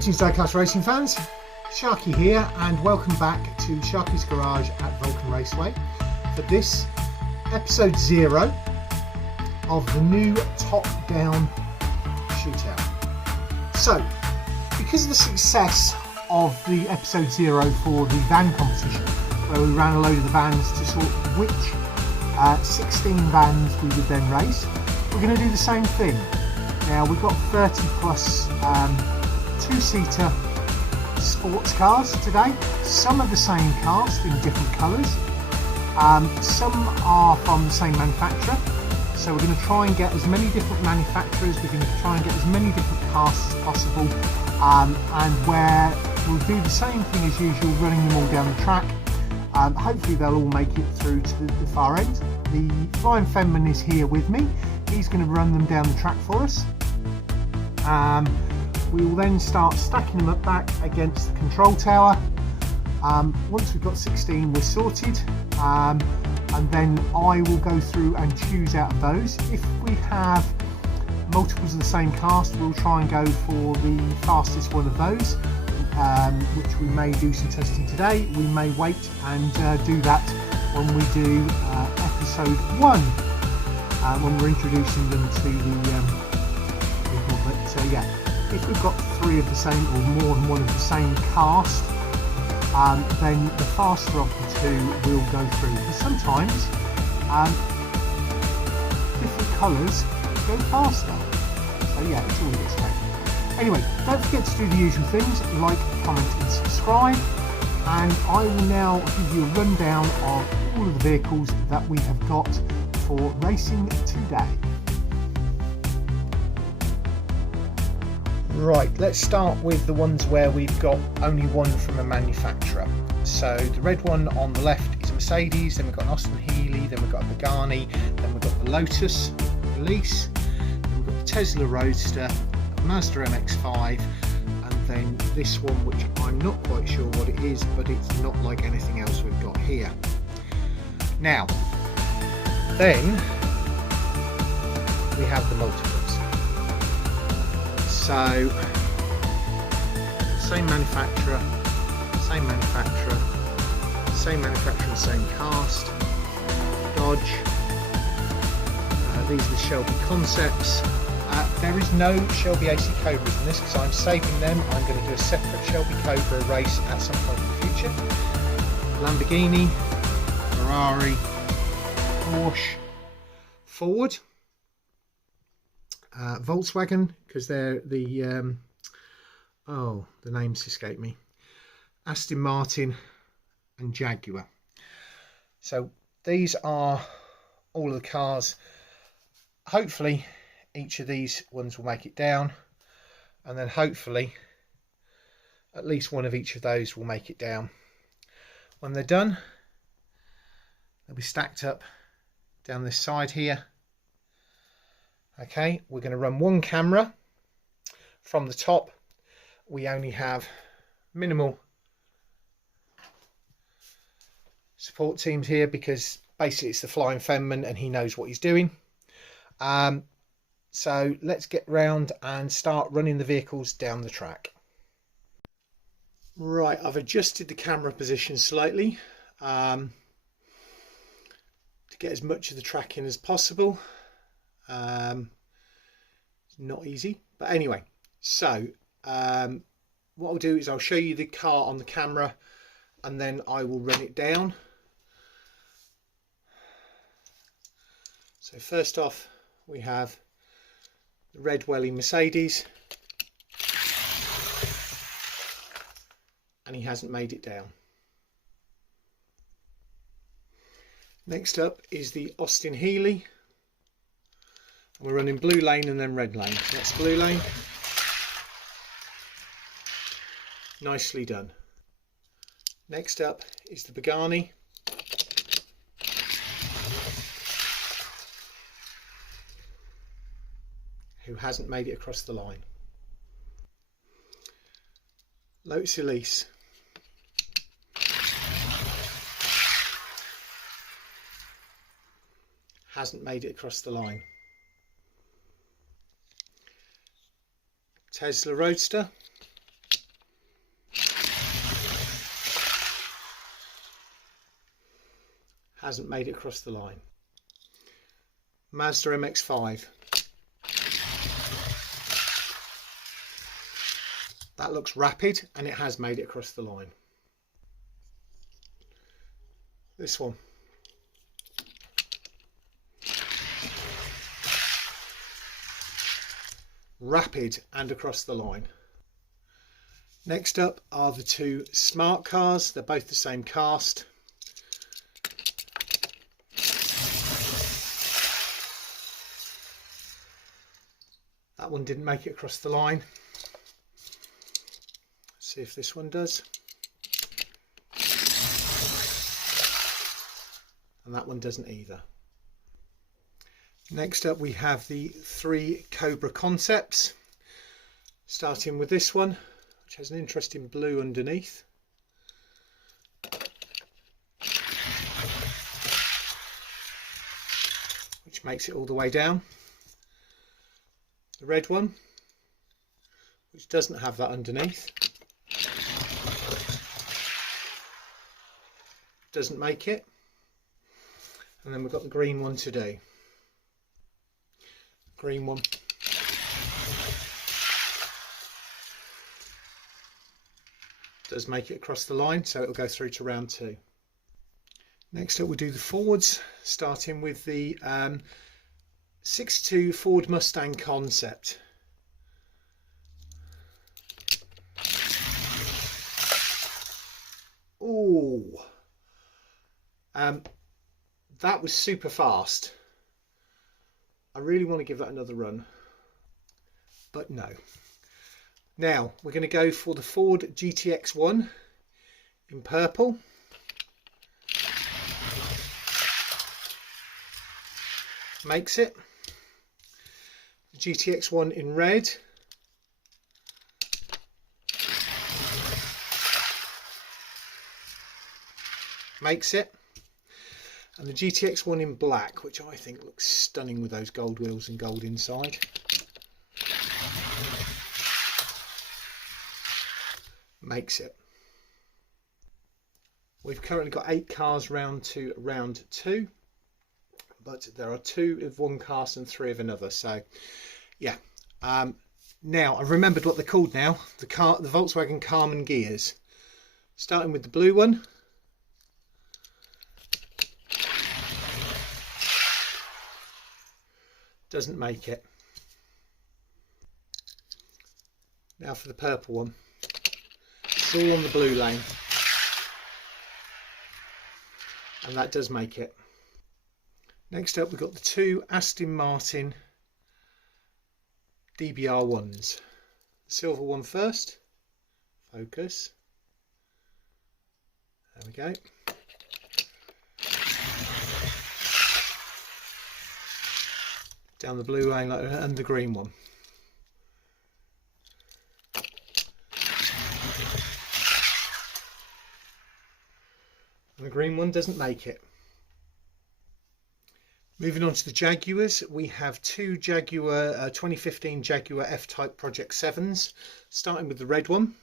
Greetings Diecast Racing fans, Sharky here and welcome back to Sharky's Garage at Vulcan Raceway for this episode 0 of the new top-down shootout. So, because of the success of the episode 0 for the van competition, where we ran a load of the vans to sort which 16 vans we would then race, we're going to do the same thing. Now we've got 30 plus two-seater sports cars today. Some are the same cast in different colours. Some are from the same manufacturer. So we're going to try and get as many different manufacturers. We're going to try and get as many different casts as possible. And where we'll do the same thing as usual, running them all down the track. Hopefully they'll all make it through to the far end. The Flying Fenman is here with me. He's going to run them down the track for us. We will then start stacking them up back against the control tower. Once we've got 16 we're sorted, and then I will go through and choose out of those. If we have multiples of the same cast, we'll try and go for the fastest one of those, which we may do some testing today. We may wait and do that when we do episode 1, when we're introducing them to the people. But yeah, if we've got 3 of the same or more than one of the same cast, then the faster of the 2 will go through. Because sometimes different colours go faster. So yeah, it's all a bit strange. Anyway, don't forget to do the usual things, like, comment and subscribe. And I will now give you a rundown of all of the vehicles that we have got for racing today. Right, let's start with the ones where we've got only one from a manufacturer. So the red one on the left is a Mercedes, then we've got an Austin Healey, then we've got a Pagani, then we've got the Lotus Elise, then we've got the Tesla Roadster, a Mazda MX-5, and then this one which I'm not quite sure what it is, but it's not like anything else we've got here. Now, then we have the multiples. So, same manufacturer, same manufacturer, same manufacturer and same cast, Dodge. These are the Shelby Concepts. There is no Shelby AC Cobras in this because I'm saving them. I'm going to do a separate Shelby Cobra race at some point in the future. Lamborghini, Ferrari, Porsche, Ford, Volkswagen, because they're the the names escape me, Aston Martin and Jaguar. So these are all of the cars. Hopefully each of these ones will make it down, and then hopefully at least one of each of those will make it down. When they're done, they'll be stacked up down this side here. Okay, we're going to run one camera from the top. We only have minimal support teams here because basically it's the Flying Fenman and he knows what he's doing. So let's get round and start running the vehicles down the track. Right, I've adjusted the camera position slightly to get as much of the track in as possible. It's not easy, but anyway, so what I'll do is I'll show you the car on the camera and then I will run it down. So first off we have the red welly Mercedes, and he hasn't made it down. Next up is the Austin Healey. We're running blue lane and then red lane. So that's blue lane. Nicely done. Next up is the Pagani. Who hasn't made it across the line. Lotus Elise. Hasn't made it across the line. Tesla Roadster. hasn't made it across the line. Mazda MX-5. That looks rapid and it has made it across the line. This one. Rapid and across the line. Next up are the two smart cars. They're both the same cast. That one didn't make it across the line. Let's see if this one does. And that one doesn't either. Next up we have the three Cobra concepts, starting with this one, which has an interesting blue underneath. Which makes it all the way down. The red one, which doesn't have that underneath. Doesn't make it. And then we've got the green one to do. Green one. Does make it across the line, so it'll go through to round 2. Next up we'll do the Fords, starting with the 6.2 Ford Mustang concept. Ooh. That was super fast. I really want to give that another run, but no. Now we're going to go for the Ford GTX-1 in purple. Makes it. The GTX-1 in red. Makes it. And the GTX-1 in black, which I think looks stunning with those gold wheels and gold inside. Makes it. We've currently got 8 cars round to round 2, but there are 2 of one cast and 3 of another. So, yeah. Now I've remembered what they're called now. The Volkswagen Carmen gears. Starting with the blue one. Doesn't make it. Now for the purple one. It's all on the blue lane. And that does make it. Next up we've got the 2 Aston Martin DBR1s. The silver one first. Focus. There we go. Down the blue lane and the green one. And the green one doesn't make it. Moving on to the Jaguars, we have 2 Jaguar 2015 Jaguar F-Type Project 7s, starting with the red one.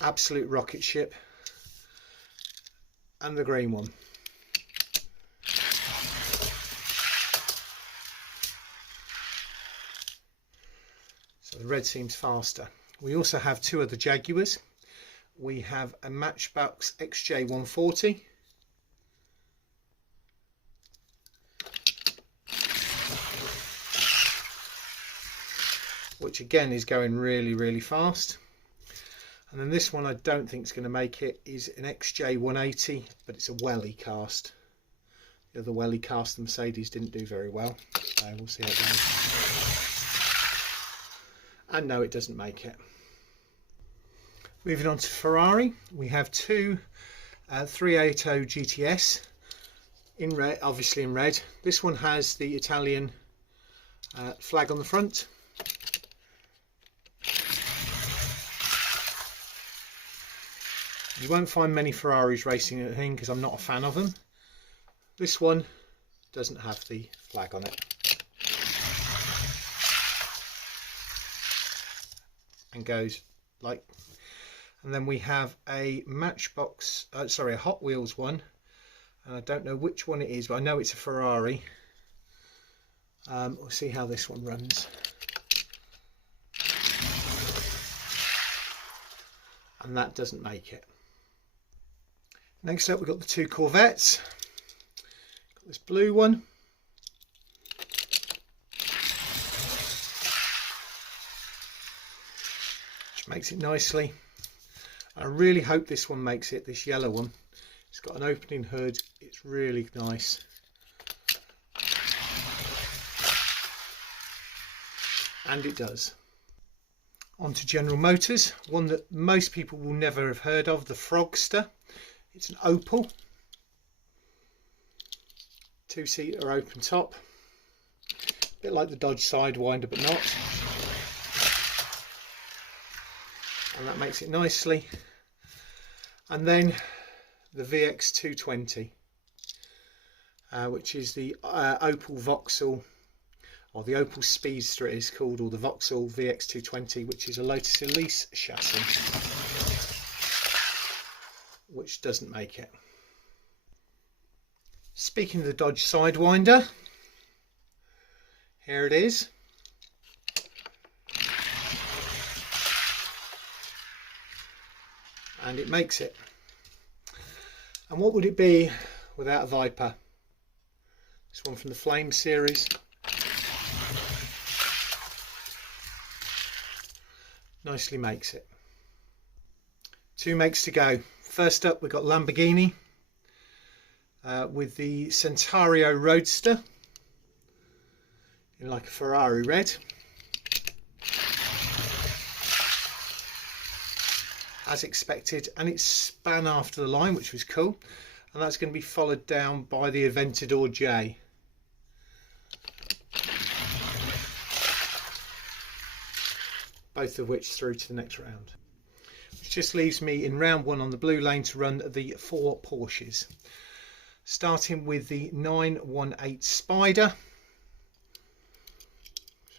Absolute rocket ship. And the green one. So the red seems faster. We also have 2 other Jaguars. We have a Matchbox XJ140. Which again is going really, really fast. And then this one I don't think is going to make it, is an XJ180, but it's a Welly cast. The other Welly cast, the Mercedes, didn't do very well. So we'll see how it goes. And no, it doesn't make it. Moving on to Ferrari, we have 2 380 GTS in red, obviously in red. This one has the Italian flag on the front. You won't find many Ferraris racing at thing because I'm not a fan of them. This one doesn't have the flag on it. And goes like And then we have a Matchbox, sorry, a Hot Wheels one, and I don't know which one it is, but I know it's a Ferrari. We'll see how this one runs. And that doesn't make it. Next up, we've got the two Corvettes. Got this blue one. Which makes it nicely. I really hope this one makes it, this yellow one. It's got an opening hood, it's really nice. And it does. On to General Motors, one that most people will never have heard of, the Frogster. It's an Opel. Two-seater open top. A bit like the Dodge Sidewinder, but not. And that makes it nicely. And then the VX220, which is the Opel Vauxhall, or the Opel Speedster it is called, or the Vauxhall VX220, which is a Lotus Elise chassis, which doesn't make it. Speaking of the Dodge Sidewinder, here it is. And it makes it. And what would it be without a Viper? This one from the Flame series. Nicely makes it. Two makes to go. First up, we've got Lamborghini with the Centario Roadster in like a Ferrari red. As expected, and it span after the line, which was cool, and that's going to be followed down by the Aventador J. Both of which through to the next round, which just leaves me in round one on the blue lane to run the four Porsches, starting with the 918 Spider.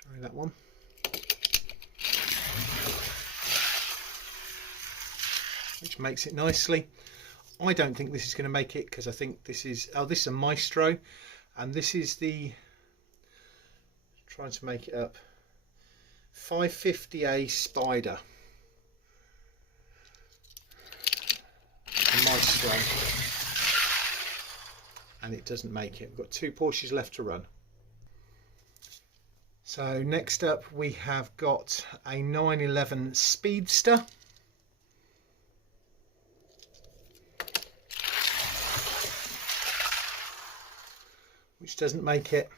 Sorry, that one. Which makes it nicely. I don't think this is going to make it, because I think this is, oh, this is a Maestro, and this is the, trying to make it up, 550A Spider. A Maestro. And it doesn't make it. We've got two Porsches left to run. So next up we have got a 911 Speedster. Which doesn't make it.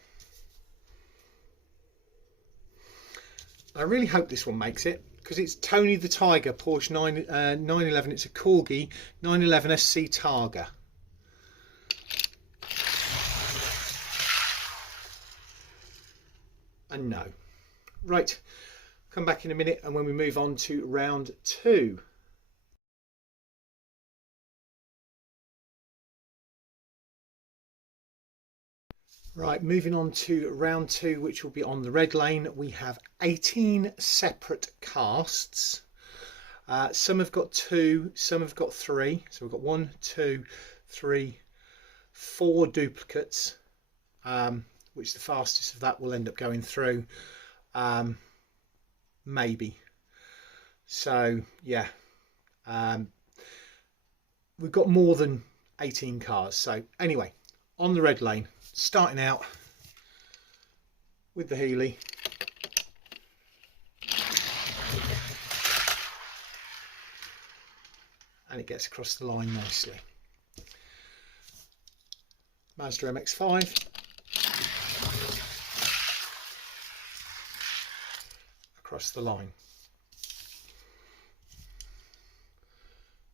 I really hope this one makes it, because it's Tony the Tiger Porsche 911. It's a Corgi 911 SC Targa. And no. Right, come back in a minute, and when we move on to round two. Right, moving on to round two, which will be on the red lane. We have 18 separate casts. Some have got two, some have got three. So we've got 1, 2, 3, 4 duplicates, which the fastest of that will end up going through. Maybe. So, yeah. We've got more than 18 cars. So, anyway, on the red lane. Starting out with the Healy. And it gets across the line nicely. Mazda MX-5. Across the line.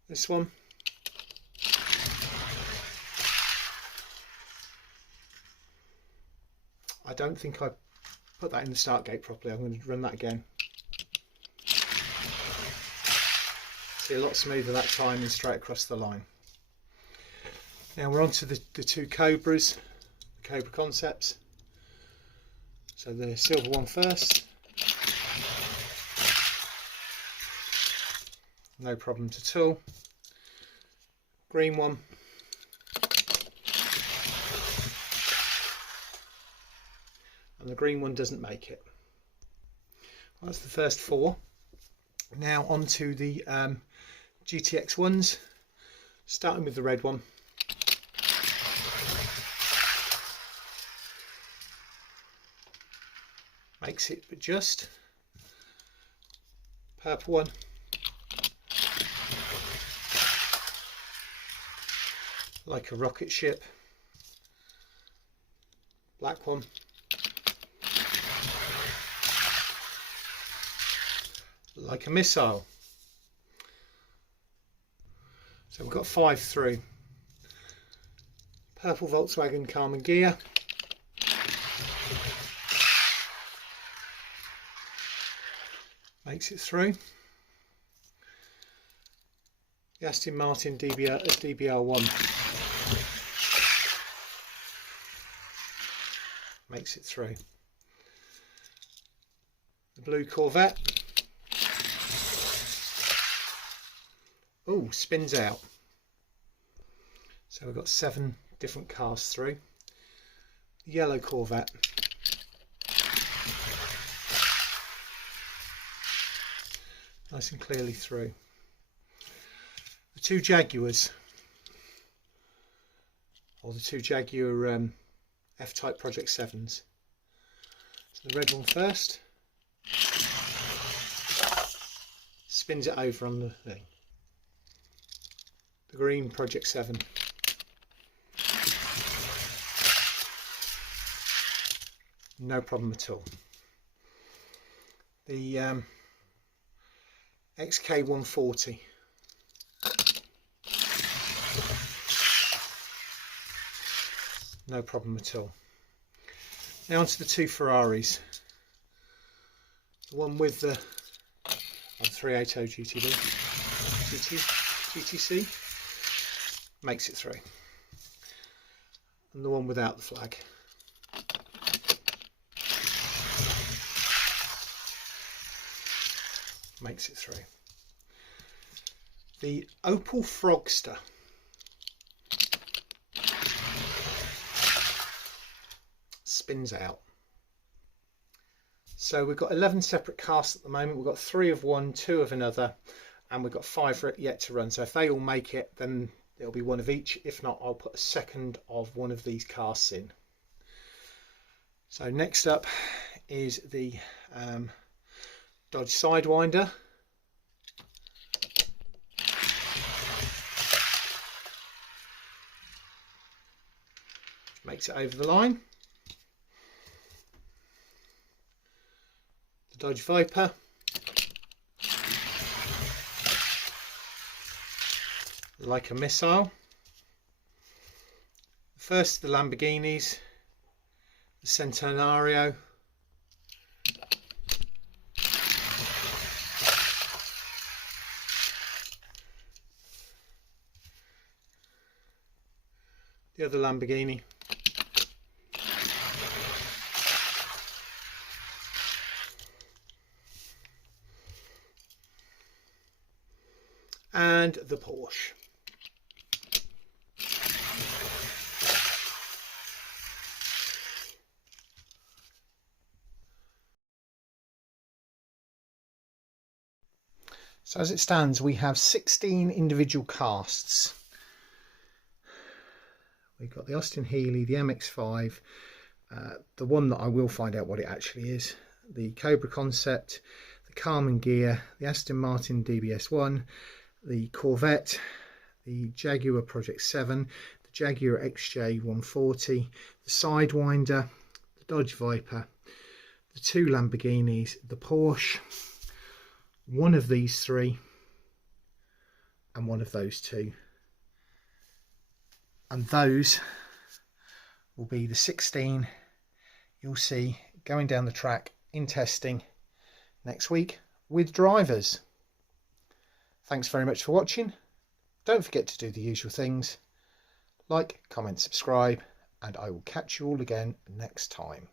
This one. I don't think I put that in the start gate properly. I'm going to run that again. See, a lot smoother that time and straight across the line. Now we're on to the two Cobras, the Cobra Concepts. So the silver one first. no problems at all. Green one. And the green one doesn't make it. Well, that's the first 4. Now on to the GTX ones, starting with the red one. Makes it but just. Purple one. Like a rocket ship. Black one. Like a missile. So we've got 5 through. Purple Volkswagen Carmen Ghia. Makes it through. The Aston Martin DBR1. Makes it through. The blue Corvette. Oh, spins out. So we've got 7 different cars through. The yellow Corvette. Nice and clearly through. The 2 Jaguars, or the 2 Jaguar F-Type Project 7s. So the red one first. Spins it over on the thing. The green Project 7. No problem at all. The XK140. No problem at all. Now onto the 2 Ferraris. The one with the 380 GTC makes it through, and the one without the flag. Makes it through. The Opel Frogster. Spins out. So we've got 11 separate casts at the moment. We've got 3 of one, 2 of another, and we've got 5 yet to run. So if they all make it, then it'll be 1 of each. If not, I'll put a second of one of these casts in. So next up is the Dodge Sidewinder. Makes it over the line. The Dodge Viper. Like a missile. First the Lamborghinis, the Centenario, the other Lamborghini, and the Porsche. So as it stands, we have 16 individual casts. We've got the Austin Healey, the MX-5, the one that I will find out what it actually is, the Cobra Concept, the Carmen Ghia, the Aston Martin DBS1, the Corvette, the Jaguar Project 7, the Jaguar XJ140, the Sidewinder, the Dodge Viper, the 2 Lamborghinis, the Porsche, one of these 3, and one of those 2. And those will be the 16 you'll see going down the track in testing next week with drivers. Thanks very much for watching. Don't forget to do the usual things. Like, comment, subscribe, and I will catch you all again next time.